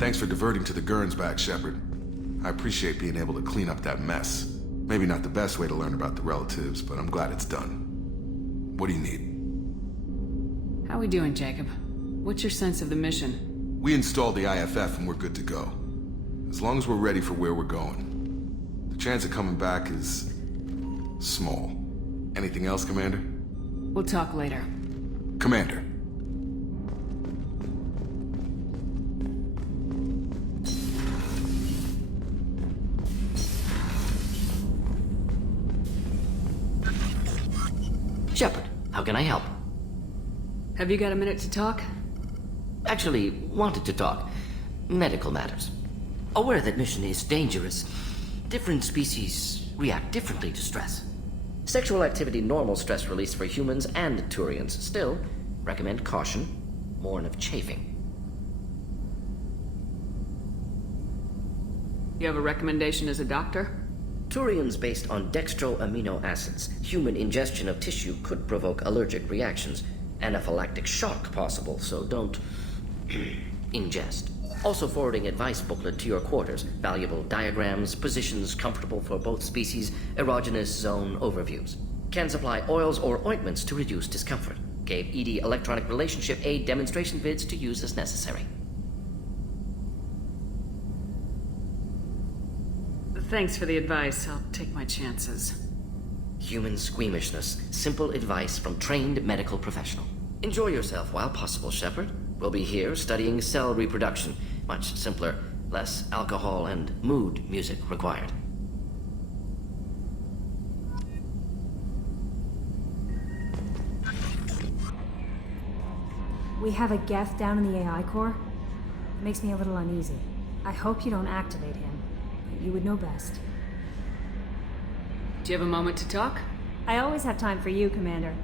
Thanks for diverting to the Gurns back, Shepard. I appreciate being able to clean up that mess. Maybe not the best way to learn about the relatives, but I'm glad it's done. What do you need? How we doing, Jacob? What's your sense of the mission? We installed the IFF and we're good to go. As long as we're ready for where we're going. The chance of coming back is... small. Anything else, Commander? We'll talk later. Commander. Shepard, how can I help? Have you got a minute to talk? Actually, wanted to talk. Medical matters. Aware that mission is dangerous. Different species react differently to stress. Sexual activity normal stress release for humans and Turians. Still, recommend caution. Warn of chafing. You have a recommendation as a doctor? Turians based on dextro amino acids. Human ingestion of tissue could provoke allergic reactions. Anaphylactic shock possible, so don't ingest. Also forwarding advice booklet to your quarters. Valuable diagrams, positions comfortable for both species, erogenous zone overviews. Can supply oils or ointments to reduce discomfort. Gave ED electronic relationship aid demonstration vids to use as necessary. Thanks for the advice. I'll take my chances. Human squeamishness. Simple advice from trained medical professional. Enjoy yourself while possible, Shepard. We'll be here studying cell reproduction. Much simpler, less alcohol and mood music required. We have a Geth down in the AI core. It makes me a little uneasy. I hope you don't activate him. You would know best. Do you have a moment to talk? I always have time for you, Commander.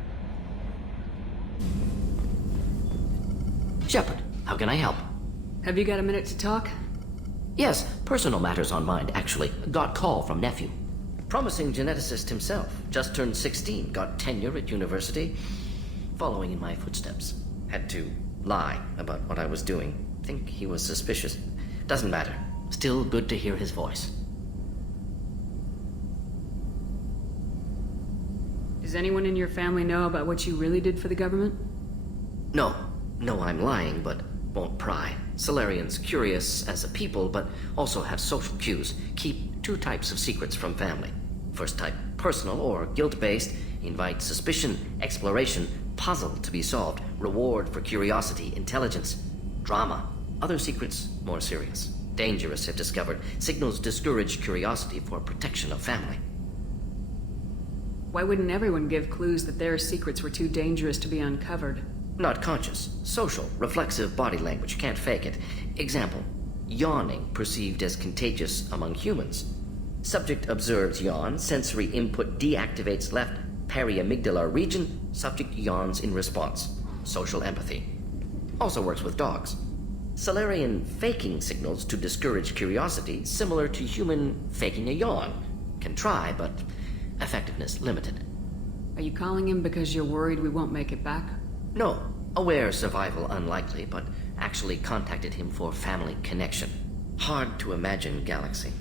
Shepard, how can I help? Have you got a minute to talk? Yes, personal matters on mind, actually. Got call from nephew. Promising geneticist himself. Just turned 16, got tenure at university. Following in my footsteps. Had to lie about what I was doing. Think he was suspicious. Doesn't matter. Still good to hear his voice. Does anyone in your family know about what you really did for the government? No, I'm lying, but won't pry. Solarians curious as a people, but also have social cues. Keep two types of secrets from family. First type, personal or guilt-based, invite suspicion, exploration, puzzle to be solved, reward for curiosity, intelligence, drama. Other secrets, more serious. Dangerous if discovered. Signals discourage curiosity for protection of family. Why wouldn't everyone give clues that their secrets were too dangerous to be uncovered? Not conscious. Social, reflexive body language. Can't fake it. Example. Yawning perceived as contagious among humans. Subject observes yawn. Sensory input deactivates left periamygdalar region. Subject yawns in response. Social empathy. Also works with dogs. Solarian faking signals to discourage curiosity, similar to human faking a yawn. Can try, but effectiveness limited. Are you calling him because you're worried we won't make it back? No. Aware survival unlikely, but actually contacted him for family connection. Hard to imagine galaxy.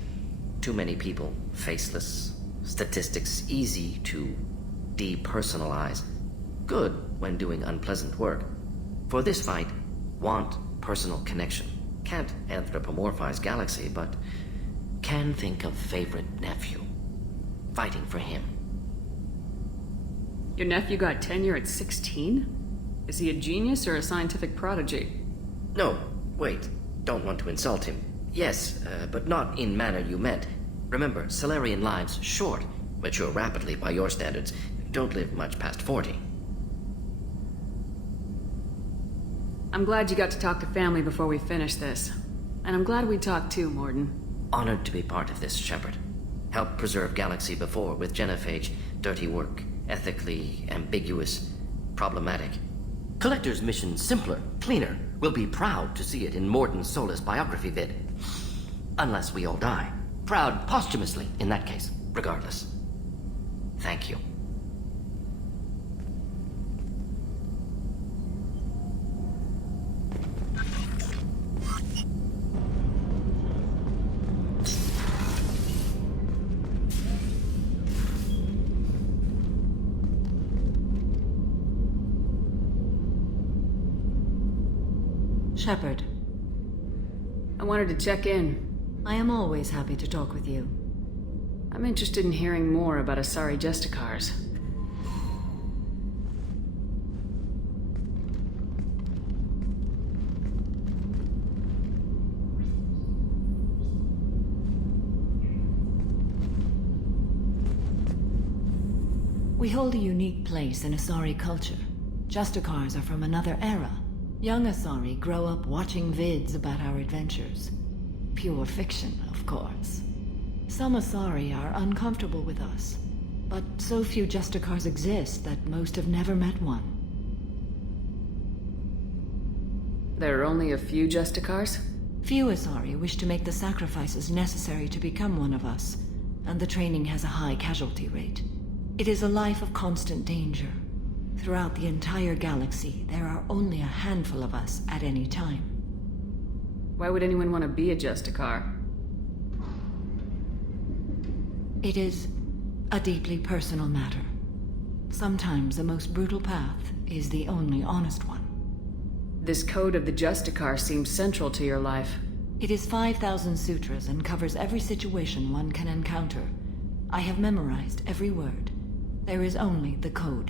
Too many people, faceless. Statistics easy to depersonalize. Good when doing unpleasant work. For this fight, want personal connection. Can't anthropomorphize galaxy, but can think of favorite nephew. Fighting for him. Your nephew got tenure at 16? Is he a genius or a scientific prodigy? No, wait. Don't want to insult him. Yes, but not in manner you meant. Remember, Solarian lives short. Mature rapidly by your standards. Don't live much past 40. I'm glad you got to talk to family before we finish this. And I'm glad we talked too, Mordin. Honored to be part of this, Shepard. Helped preserve Galaxy before with Genophage. Dirty work. Ethically ambiguous. Problematic. Collector's mission simpler, cleaner. We'll be proud to see it in Mordin Solus biography vid. Unless we all die. Proud posthumously, in that case. Regardless. Thank you. Shepard, I wanted to check in. I am always happy to talk with you. I'm interested in hearing more about Asari Justicars. We hold a unique place in Asari culture. Justicars are from another era. Young Asari grow up watching vids about our adventures. Pure fiction, of course. Some Asari are uncomfortable with us, but so few Justicars exist that most have never met one. There are only a few Justicars? Few Asari wish to make the sacrifices necessary to become one of us, and the training has a high casualty rate. It is a life of constant danger. Throughout the entire galaxy, there are only a handful of us at any time. Why would anyone want to be a Justicar? It is a deeply personal matter. Sometimes the most brutal path is the only honest one. This code of the Justicar seems central to your life. It is 5,000 sutras and covers every situation one can encounter. I have memorized every word. There is only the code.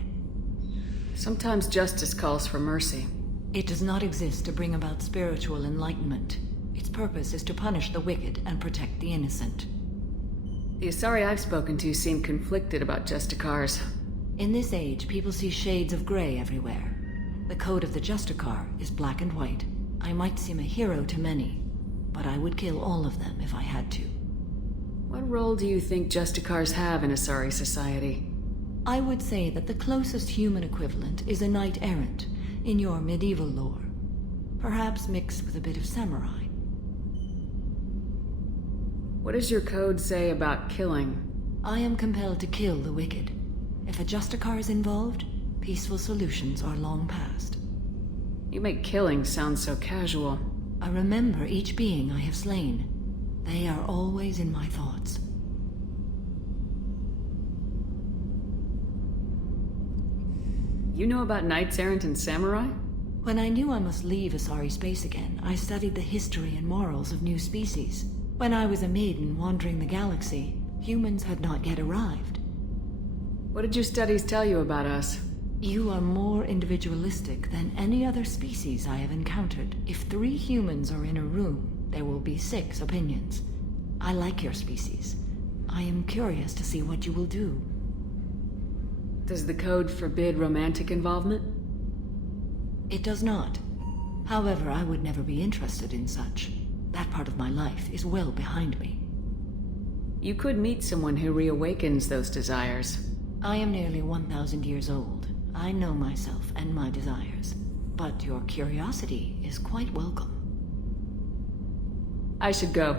Sometimes justice calls for mercy. It does not exist to bring about spiritual enlightenment. Its purpose is to punish the wicked and protect the innocent. The Asari I've spoken to seem conflicted about Justicars. In this age, people see shades of gray everywhere. The code of the Justicar is black and white. I might seem a hero to many, but I would kill all of them if I had to. What role do you think Justicars have in Asari society? I would say that the closest human equivalent is a knight-errant in your medieval lore. Perhaps mixed with a bit of samurai. What does your code say about killing? I am compelled to kill the wicked. If a Justicar is involved, peaceful solutions are long past. You make killing sound so casual. I remember each being I have slain. They are always in my thoughts. You know about Knights Errant and Samurai? When I knew I must leave Asari space again, I studied the history and morals of new species. When I was a maiden wandering the galaxy, humans had not yet arrived. What did your studies tell you about us? You are more individualistic than any other species I have encountered. If 3 humans are in a room, there will be 6 opinions. I like your species. I am curious to see what you will do. Does the code forbid romantic involvement? It does not. However, I would never be interested in such. That part of my life is well behind me. You could meet someone who reawakens those desires. I am nearly 1,000 years old. I know myself and my desires. But your curiosity is quite welcome. I should go.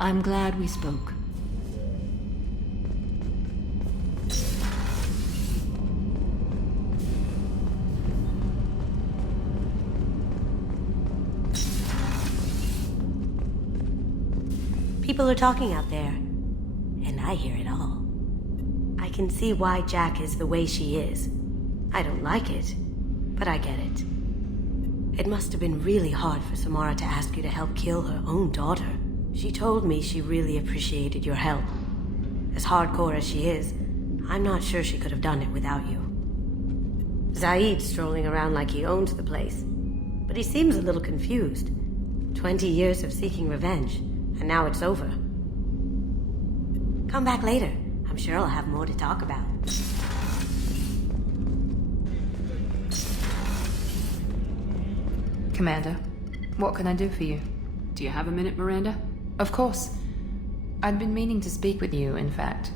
I'm glad we spoke. People are talking out there, and I hear it all. I can see why Jack is the way she is. I don't like it, but I get it. It must have been really hard for Samara to ask you to help kill her own daughter. She told me she really appreciated your help. As hardcore as she is, I'm not sure she could have done it without you. Zaid's strolling around like he owns the place, but he seems a little confused. 20 years of seeking revenge, and now it's over. Come back later. I'm sure I'll have more to talk about. Commander, what can I do for you? Do you have a minute, Miranda? Of course. I'd been meaning to speak with you, in fact.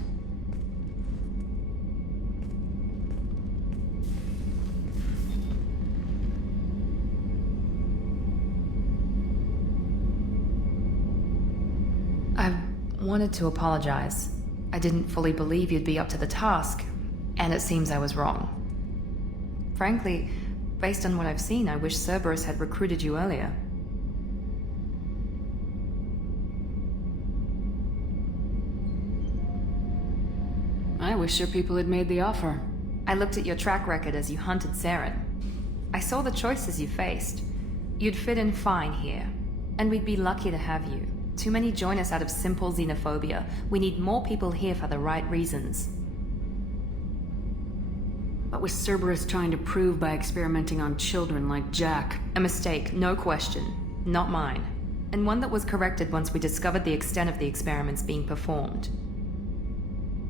I wanted to apologize. I didn't fully believe you'd be up to the task, and it seems I was wrong. Frankly, based on what I've seen, I wish Cerberus had recruited you earlier. I wish your people had made the offer. I looked at your track record as you hunted Saren. saw the choices you faced. You'd fit in fine here. And we'd be lucky to have you. Too many join us out of simple xenophobia. We need more people here for the right reasons. What was Cerberus trying to prove by experimenting on children like Jack? A mistake, no question. Not mine. And one that was corrected once we discovered the extent of the experiments being performed.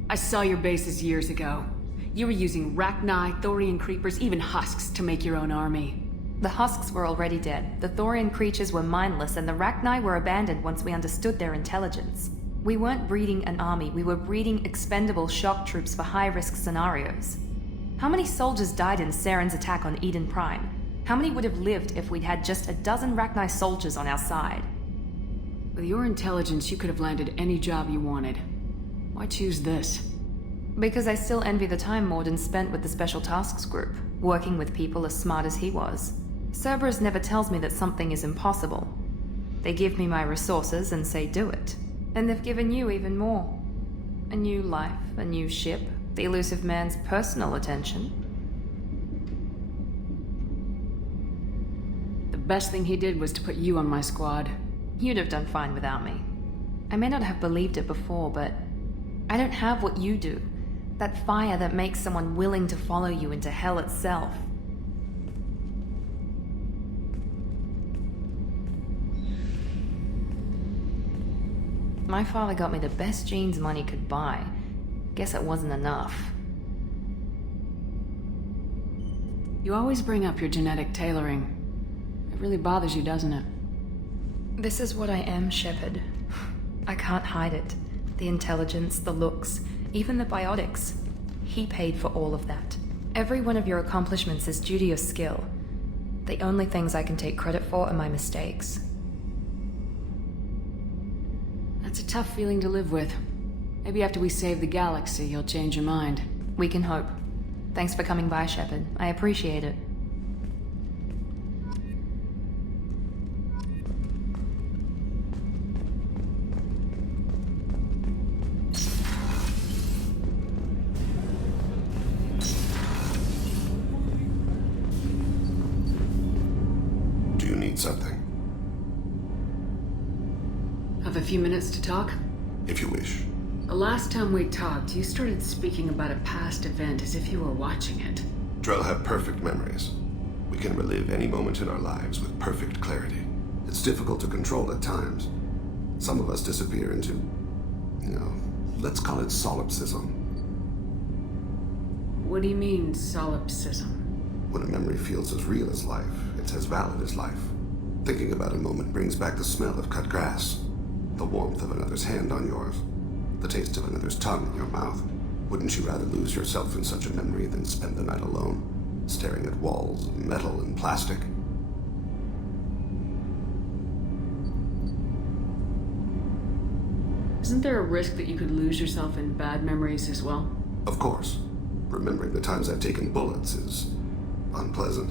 I saw your bases years ago. You were using Rachni, Thorian creepers, even husks to make your own army. The husks were already dead, the Thorian creatures were mindless, and the Rachni were abandoned once we understood their intelligence. We weren't breeding an army, we were breeding expendable shock troops for high-risk scenarios. How many soldiers died in Saren's attack on Eden Prime? How many would have lived if we'd had just a dozen Rachni soldiers on our side? With your intelligence, you could have landed any job you wanted. Why choose this? Because I still envy the time Morden spent with the Special Tasks Group, working with people as smart as he was. Cerberus never tells me that something is impossible. They give me my resources and say do it. And they've given you even more. A new life, a new ship, the elusive man's personal attention. The best thing he did was to put you on my squad. You'd have done fine without me. I may not have believed it before, but I don't have what you do. That fire that makes someone willing to follow you into hell itself. My father got me the best jeans money could buy. Guess it wasn't enough. You always bring up your genetic tailoring. It really bothers you, doesn't it? This is what I am, Shepard. I can't hide it. The intelligence, the looks, even the biotics. He paid for all of that. Every one of your accomplishments is due to your skill. The only things I can take credit for are my mistakes. That's a tough feeling to live with. Maybe after we save the galaxy, you'll change your mind. We can hope. Thanks for coming by, Shepard. I appreciate it. Do you need something? Have a few minutes to talk? If you wish. The last time we talked, you started speaking about a past event as if you were watching it. Drell have perfect memories. We can relive any moment in our lives with perfect clarity. It's difficult to control at times. Some of us disappear into, let's call it solipsism. What do you mean, solipsism? When a memory feels as real as life, it's as valid as life. Thinking about a moment brings back the smell of cut grass, the warmth of another's hand on yours, the taste of another's tongue in your mouth. Wouldn't you rather lose yourself in such a memory than spend the night alone, staring at walls of metal and plastic? Isn't there a risk that you could lose yourself in bad memories as well? Of course. Remembering the times I've taken bullets is unpleasant.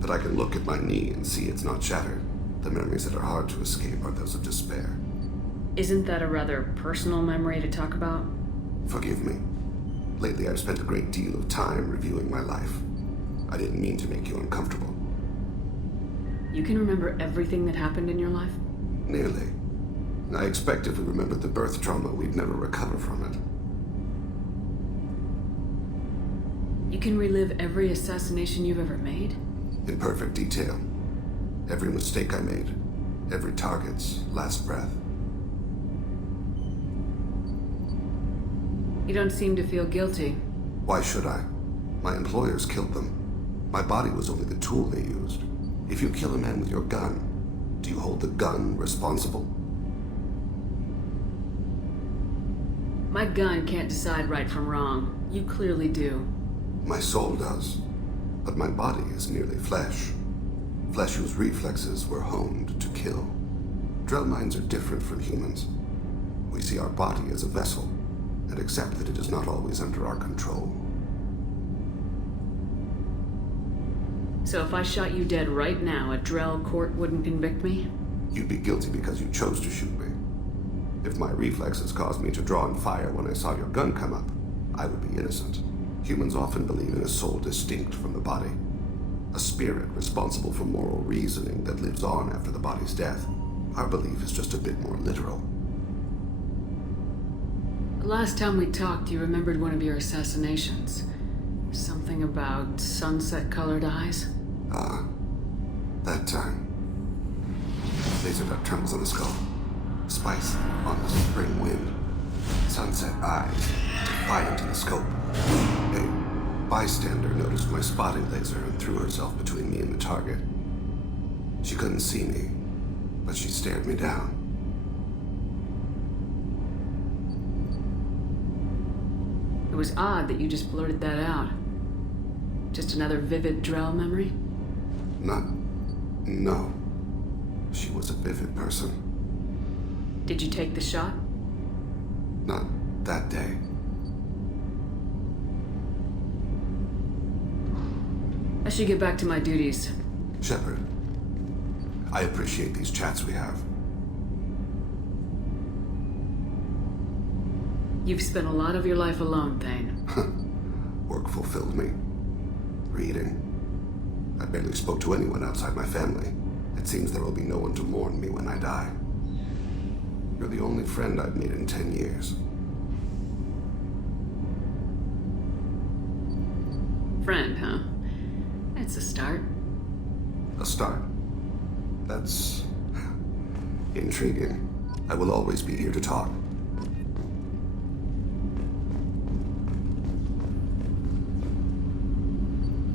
But I can look at my knee and see it's not shattered. The memories that are hard to escape are those of despair. Isn't that a rather personal memory to talk about? Forgive me. Lately I've spent a great deal of time reviewing my life. I didn't mean to make you uncomfortable. You can remember everything that happened in your life? Nearly. I expect if we remembered the birth trauma, we'd never recover from it. You can relive every assassination you've ever made? In perfect detail. Every mistake I made. Every target's last breath. You don't seem to feel guilty. Why should I? My employers killed them. My body was only the tool they used. If you kill a man with your gun, do you hold the gun responsible? My gun can't decide right from wrong. You clearly do. My soul does. But my body is merely flesh. Flesh whose reflexes were honed to kill. Drell minds are different from humans. We see our body as a vessel, and accept that it is not always under our control. So if I shot you dead right now, a Drell court wouldn't convict me? You'd be guilty because you chose to shoot me. If my reflexes caused me to draw and fire when I saw your gun come up, I would be innocent. Humans often believe in a soul distinct from the body. A spirit responsible for moral reasoning that lives on after the body's death. Our belief is just a bit more literal. The last time we talked, you remembered one of your assassinations. Something about sunset-colored eyes? That time. Laser dot trembles on the skull. Spice on the spring wind. Sunset eyes, defiant in the scope. A bystander noticed my spotting laser and threw herself between me and the target. She couldn't see me, but she stared me down. It was odd that you just blurted that out. Just another vivid Drell memory? No. She was a vivid person. Did you take the shot? Not that day. I should get back to my duties. Shepard, I appreciate these chats we have. You've spent a lot of your life alone, Thane. Work fulfilled me. Reading. I barely spoke to anyone outside my family. It seems there will be no one to mourn me when I die. You're the only friend I've made in 10 years. Friend, huh? It's a start. A start. That's intriguing. I will always be here to talk.